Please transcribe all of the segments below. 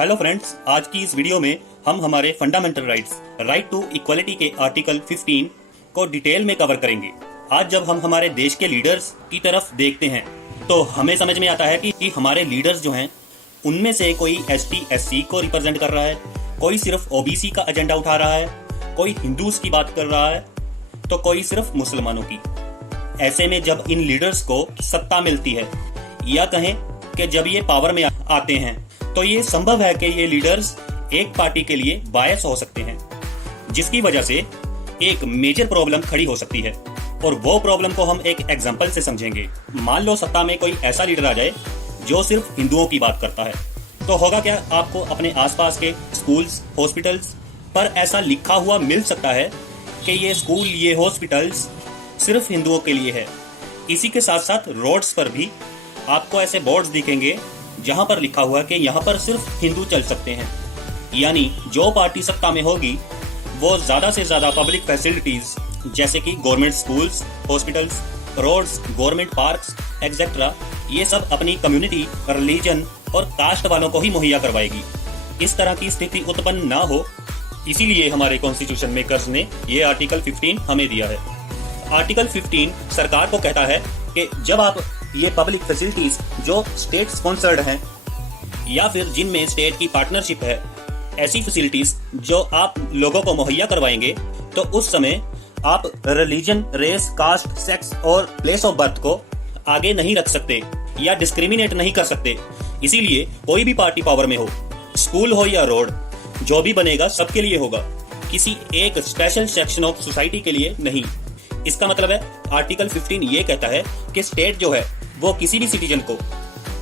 Hello friends, आज की इस वीडियो में हम हमारे fundamental rights right to equality के आर्टिकल 15 को डिटेल में कवर करेंगे। आज जब हम हमारे देश के लीडर्स की तरफ देखते हैं तो हमें समझ में आता है कि हमारे लीडर्स जो हैं उनमें से कोई एसटी एससी को रिप्रेजेंट कर रहा है, कोई सिर्फ ओबीसी का एजेंडा उठा रहा है, कोई हिंदूज की बात कर रहा है तो कोई सिर्फ मुसलमानों की। ऐसे में जब इन लीडर्स को सत्ता मिलती है या कहें कि जब ये पावर में आते हैं तो ये संभव है कि ये लीडर्स एक पार्टी के लिए बायस हो सकते हैं, जिसकी वजह से एक मेजर प्रॉब्लम खड़ी हो सकती है। और वो प्रॉब्लम को हम एक एग्जांपल से समझेंगे। मान लो सत्ता में कोई ऐसा लीडर आ जाए जो सिर्फ हिंदुओं की बात करता है, तो होगा क्या? आपको अपने आसपास के स्कूल्स, हॉस्पिटल्स पर ऐसा लिखा हुआ मिल सकता है कि ये स्कूल, ये हॉस्पिटल्स सिर्फ हिंदुओं के लिए है। इसी के साथ साथ रोड्स पर भी आपको ऐसे बोर्ड्स दिखेंगे जहां पर लिखा हुआ है कि यहाँ पर सिर्फ हिंदू चल सकते हैं। यानी जो पार्टी सत्ता में होगी वो ज्यादा से ज्यादा पब्लिक फैसिलिटीज जैसे कि government schools, hospitals, roads, government parks etcetera, ये सब अपनी कम्युनिटी, रिलीजन और कास्ट वालों को ही मुहैया करवाएगी। इस तरह की स्थिति उत्पन्न ना हो, इसीलिए हमारे कॉन्स्टिट्यूशन मेकर्स ने ये आर्टिकल 15 हमें दिया है। आर्टिकल 15 सरकार को कहता है कि जब आप ये पब्लिक फैसिलिटीज जो स्टेट स्पॉन्सर्ड हैं या फिर जिनमें स्टेट की पार्टनरशिप है, ऐसी फैसिलिटीज जो आप लोगों को मुहैया करवाएंगे, तो उस समय आप रिलीजन, रेस, कास्ट, सेक्स और प्लेस ऑफ बर्थ को आगे नहीं रख सकते या डिस्क्रिमिनेट नहीं कर सकते। इसीलिए कोई भी पार्टी पावर में हो, स्कूल हो या रोड, जो भी बनेगा सबके लिए होगा, किसी एक स्पेशल सेक्शन ऑफ सोसाइटी के लिए नहीं। इसका मतलब है आर्टिकल 15 ये कहता है कि स्टेट जो है वो किसी भी सिटीजन को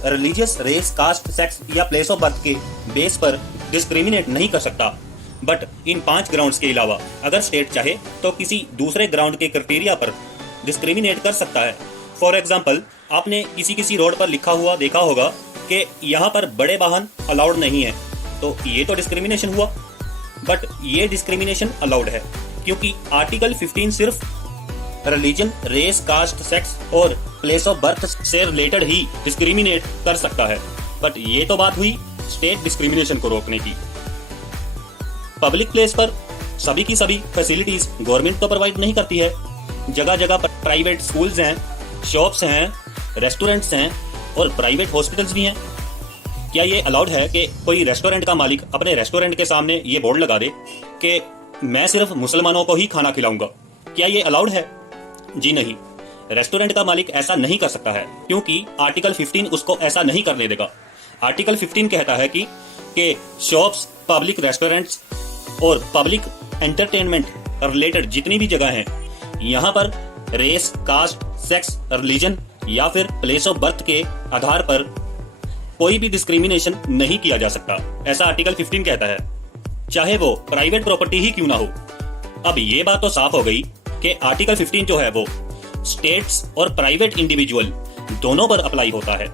रिलीजियस, रेस, कास्ट, सेक्स या प्लेस ऑफ बर्थ के बेस पर डिस्क्रिमिनेट नहीं कर सकता। बट इन 5 ग्राउंड्स के अलावा अगर स्टेट चाहे तो किसी दूसरे ग्राउंड के क्राइटेरिया पर डिस्क्रिमिनेट कर सकता है। फॉर एग्जाम्पल, आपने किसी रोड पर लिखा हुआ देखा होगा कि यहाँ पर बड़े वाहन अलाउड नहीं है, तो ये तो डिस्क्रिमिनेशन हुआ। बट ये डिस्क्रिमिनेशन अलाउड है क्योंकि आर्टिकल 15 सिर्फ रिलीजन, रेस, कास्ट, सेक्स और प्लेस ऑफ बर्थ से रिलेटेड ही डिस्क्रिमिनेट कर सकता है। बट ये तो बात हुई स्टेट डिस्क्रिमिनेशन को रोकने की। पब्लिक प्लेस पर सभी की सभी फैसिलिटीज गवर्नमेंट तो प्रोवाइड नहीं करती है। जगह जगह पर प्राइवेट स्कूल्स हैं, शॉप्स हैं, रेस्टोरेंट्स हैं और प्राइवेट हॉस्पिटल्स भी हैं। क्या ये अलाउड है कि कोई रेस्टोरेंट का मालिक अपने रेस्टोरेंट के सामने ये बोर्ड लगा दे कि मैं सिर्फ मुसलमानों को ही खाना खिलाऊंगा? क्या ये अलाउड है? जी नहीं, रेस्टोरेंट का मालिक ऐसा नहीं कर सकता है क्योंकि आर्टिकल 15 उसको ऐसा नहीं करने देगा। आर्टिकल 15 कहता है कि शॉप्स, पब्लिक रेस्टोरेंट्स और पब्लिक एंटरटेनमेंट रिलेटेड जितनी भी जगह हैं, यहाँ पर रेस, कास्ट, सेक्स, रिलीजन या फिर प्लेस ऑफ बर्थ के आधार पर कोई भी डिस्क्रिमिनेशन नहीं किया जा सकता। ऐसा आर्टिकल 15 कहता है, चाहे वो प्राइवेट प्रॉपर्टी ही क्यों ना हो। अब ये बात तो साफ हो गई कि आर्टिकल 15 जो है वो स्टेट्स और प्राइवेट इंडिविजुअल दोनों पर अप्लाई होता है।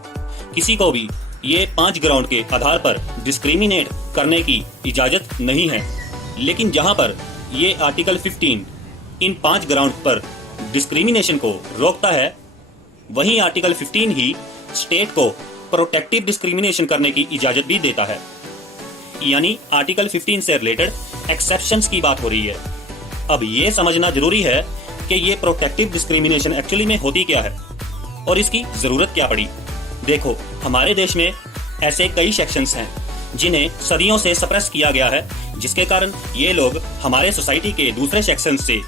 किसी को भी ये 5 ग्राउंड के आधार पर डिस्क्रिमिनेट करने की इजाजत नहीं है। लेकिन जहां पर ये आर्टिकल 15 इन 5 ग्राउंड पर डिस्क्रिमिनेशन को रोकता है, वहीं आर्टिकल 15 ही स्टेट को प्रोटेक्टिव डिस्क्रिमिनेशन करने की इजाजत भी देता है। यानी आर्टिकल 15 से रिलेटेड एक्सेप्शंस की बात हो रही है। अब ये समझना जरूरी है कि ये प्रोटेक्टिव डिस्क्रिमिनेशन एक्चुअली में होती क्या है और इसकी जरूरत क्या पड़ी। देखो, हमारे देश में ऐसे कई सेक्शंस हैं जिन्हें सदियों से सप्रेस किया गया है, जिसके कारण ये लोग हमारे सोसाइटी के दूसरे सेक्शन से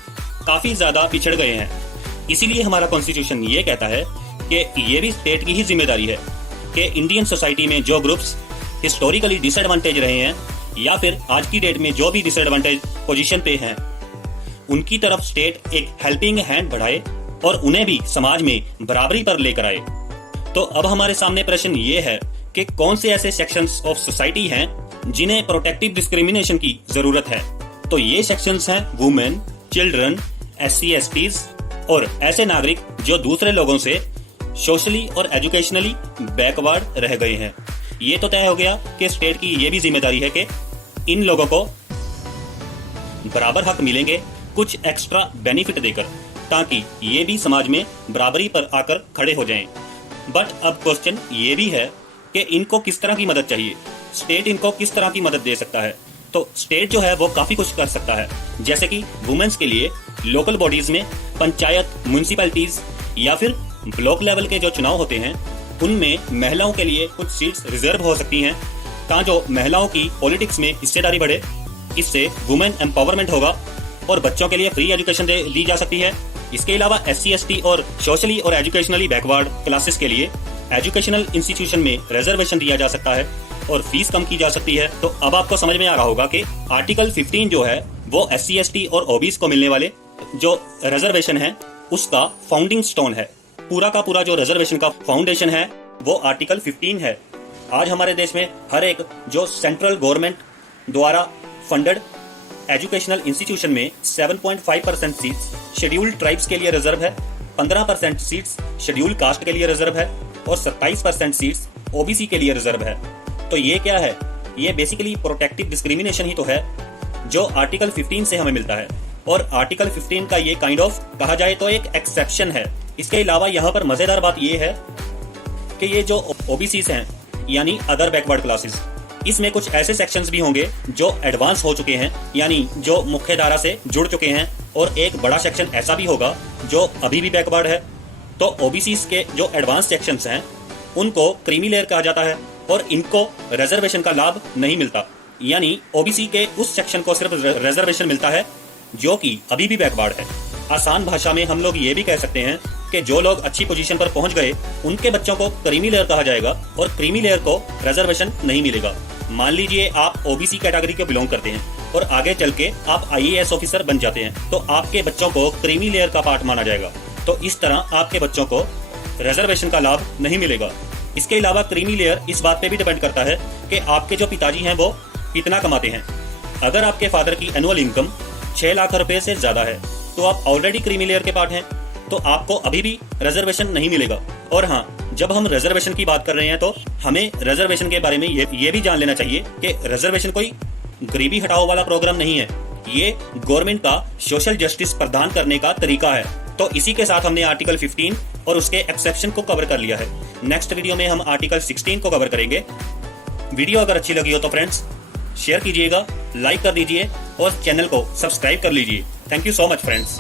काफी ज्यादा पिछड़ गए हैं। इसीलिए हमारा कॉन्स्टिट्यूशन ये कहता है कि ये भी स्टेट की ही जिम्मेदारी है कि इंडियन सोसाइटी में जो ग्रुप्स हिस्टोरिकली डिसएडवांटेज रहे हैं या फिर आज की डेट में जो भी डिसएडवांटेज पोजीशन पे हैं, उनकी तरफ स्टेट एक हेल्पिंग हैंड बढ़ाए और उन्हें भी समाज में बराबरी पर लेकर आए। तो अब हमारे सामने प्रश्न ये है कि कौन से ऐसे सेक्शंस ऑफ सोसाइटी हैं जिन्हें प्रोटेक्टिव डिस्क्रिमिनेशन की जरूरत है। तो ये सेक्शंस हैं वुमेन, चिल्ड्रन, SC STs और ऐसे नागरिक जो दूसरे लोगों से सोशली और एजुकेशनली बैकवर्ड रह गए हैं। ये तो तय हो गया कि स्टेट की ये भी जिम्मेदारी है कि इन लोगों को बराबर हक मिलेंगे कुछ एक्स्ट्रा बेनिफिट देकर, ताकि ये भी समाज में बराबरी पर आकर खड़े हो जाएं। बट अब क्वेश्चन ये भी है कि इनको किस तरह की मदद चाहिए। स्टेट इनको किस तरह की मदद दे सकता है? तो स्टेट जो है वो काफी कुछ कर सकता है, जैसे कि वुमेन्स के लिए लोकल बॉडीज में, पंचायत, म्यूनिसिपैलिटीज या फिर ब्लॉक लेवल के जो चुनाव होते हैं उनमें महिलाओं के लिए कुछ सीट्स रिजर्व हो सकती हैं, ताकि जो महिलाओं की पॉलिटिक्स में हिस्सेदारी बढ़े। इससे वुमेन एम्पावरमेंट होगा और बच्चों के लिए फ्री एजुकेशन दी जा सकती है। इसके अलावा SC ST और सोशली और एजुकेशनली बैकवर्ड क्लासेस के लिए एजुकेशनल इंस्टीट्यूशन में रिजर्वेशन दिया जा सकता है और फीस कम की जा सकती है। तो अब आपको समझ में आ रहा होगा कि आर्टिकल 15 जो है वो SC ST और OBS को मिलने वाले जो रिजर्वेशन है उसका फाउंडिंग स्टोन है। पूरा का पूरा जो रिजर्वेशन का फाउंडेशन है वो आर्टिकल 15 है। आज हमारे देश में हर एक जो सेंट्रल गवर्नमेंट द्वारा फंडेड एजुकेशनल इंस्टीट्यूशन में 7.5% सीट्स शेड्यूल्ड ट्राइब्स के लिए रिजर्व है, 15% सीट्स शेड्यूल्ड कास्ट के लिए रिजर्व है और 27% सीट्स OBC के लिए रिजर्व है। तो ये क्या है? ये बेसिकली प्रोटेक्टिव डिस्क्रिमिनेशन ही तो है जो आर्टिकल 15 से हमें मिलता है। और आर्टिकल 15 का ये काइंड ऑफ कहा जाए तो एक एक्सेप्शन है। इसके अलावा यहाँ पर मजेदार बात ये है कि ये जो OBCs हैं यानी अदर बैकवर्ड क्लासेस, इसमें कुछ ऐसे सेक्शंस भी होंगे जो एडवांस हो चुके हैं, यानी जो मुख्य धारा से जुड़ चुके हैं, और एक बड़ा सेक्शन ऐसा भी होगा जो अभी भी बैकवर्ड है। तो OBCs के जो एडवांस सेक्शंस हैं उनको क्रीमी लेयर कहा जाता है और इनको रिजर्वेशन का लाभ नहीं मिलता, यानी OBC के उस सेक्शन को सिर्फ रिजर्वेशन मिलता है जो कि अभी भी बैकवर्ड है। आसान भाषा में हम लोग ये भी कह सकते हैं कि जो लोग अच्छी पोजीशन पर पहुंच गए उनके बच्चों को क्रीमी लेयर कहा जाएगा और क्रीमी लेयर को रिजर्वेशन नहीं मिलेगा। मान लीजिए आप OBC कैटेगरी के बिलोंग करते हैं और आगे चल के आप IAS ऑफिसर बन जाते हैं, तो आपके बच्चों को क्रीमी लेयर का पार्ट माना जाएगा। तो इस तरह आपके बच्चों को रिजर्वेशन का लाभ नहीं मिलेगा। इसके अलावा क्रीमी लेयर इस बात पे भी डिपेंड करता है कि आपके जो पिताजी हैं वो कितना कमाते हैं। अगर आपके फादर की एनुअल इनकम 6 लाख रुपए से ज्यादा है तो आप ऑलरेडी क्रीमी लेयर के पार्ट हैं, तो आपको अभी भी रिजर्वेशन नहीं मिलेगा। और हाँ, जब हम रिजर्वेशन की बात कर रहे हैं तो हमें रिजर्वेशन के बारे में ये भी जान लेना चाहिए कि रिजर्वेशन कोई गरीबी हटाओ वाला प्रोग्राम नहीं है, ये गवर्नमेंट का सोशल जस्टिस प्रदान करने का तरीका है। तो इसी के साथ हमने आर्टिकल 15 और उसके एक्सेप्शन को कवर कर लिया है। नेक्स्ट वीडियो में हम आर्टिकल 16 को कवर करेंगे। वीडियो अगर अच्छी लगी हो तो फ्रेंड्स शेयर कीजिएगा, लाइक कर दीजिए और चैनल को सब्सक्राइब कर लीजिए। Thank you so much friends.